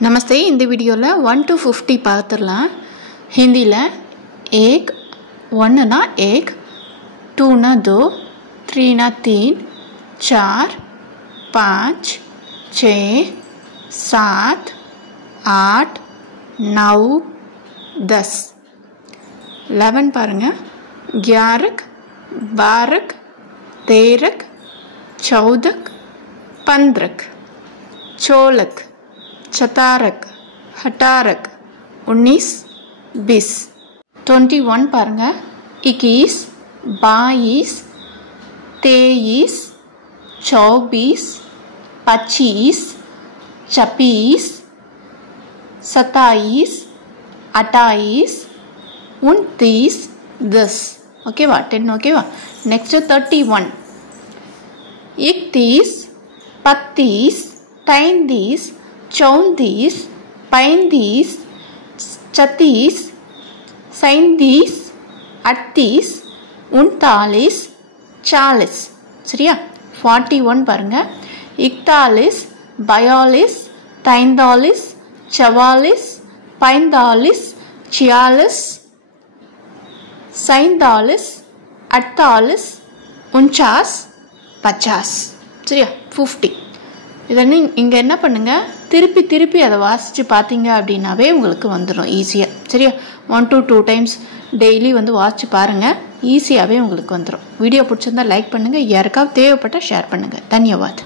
नमस्ते இந்த வீடியோல 1 to 50 பார்த்துடலாம். हिंदी ல एक 1 ना 1 2 ना 2 3 ना 3 4 5 6 7 8 9 10 11 பாருங்க 11 12 13 14 15 16 चतारक हटारक 19 20 21 பாருங்க 21 22 23 24 25 26 27 28 29 10 ஓகேவா 10 ஓகேவா next 31 31 32 33 34 35 36 37 38 39 40 சரியா 41 பாருங்க 41 42 43 44 45 46 47 48 49 50 சரியா 50 இதனை இங்க என்ன பண்ணுங்க திருப்பி அதை வாசிச்சு பாத்தீங்க அப்படினாவே உங்களுக்கு வந்துரும் ஈஸியா சரியா 1 to 2 times டெய்லி வந்து வாசிச்சு பாருங்க ஈஸியாவே உங்களுக்கு வந்துரும் வீடியோ பிடிச்சிருந்தா லைக் பண்ணுங்க யாருக்காவது தேவைப்பட்டா ஷேர் பண்ணுங்க धन्यवाद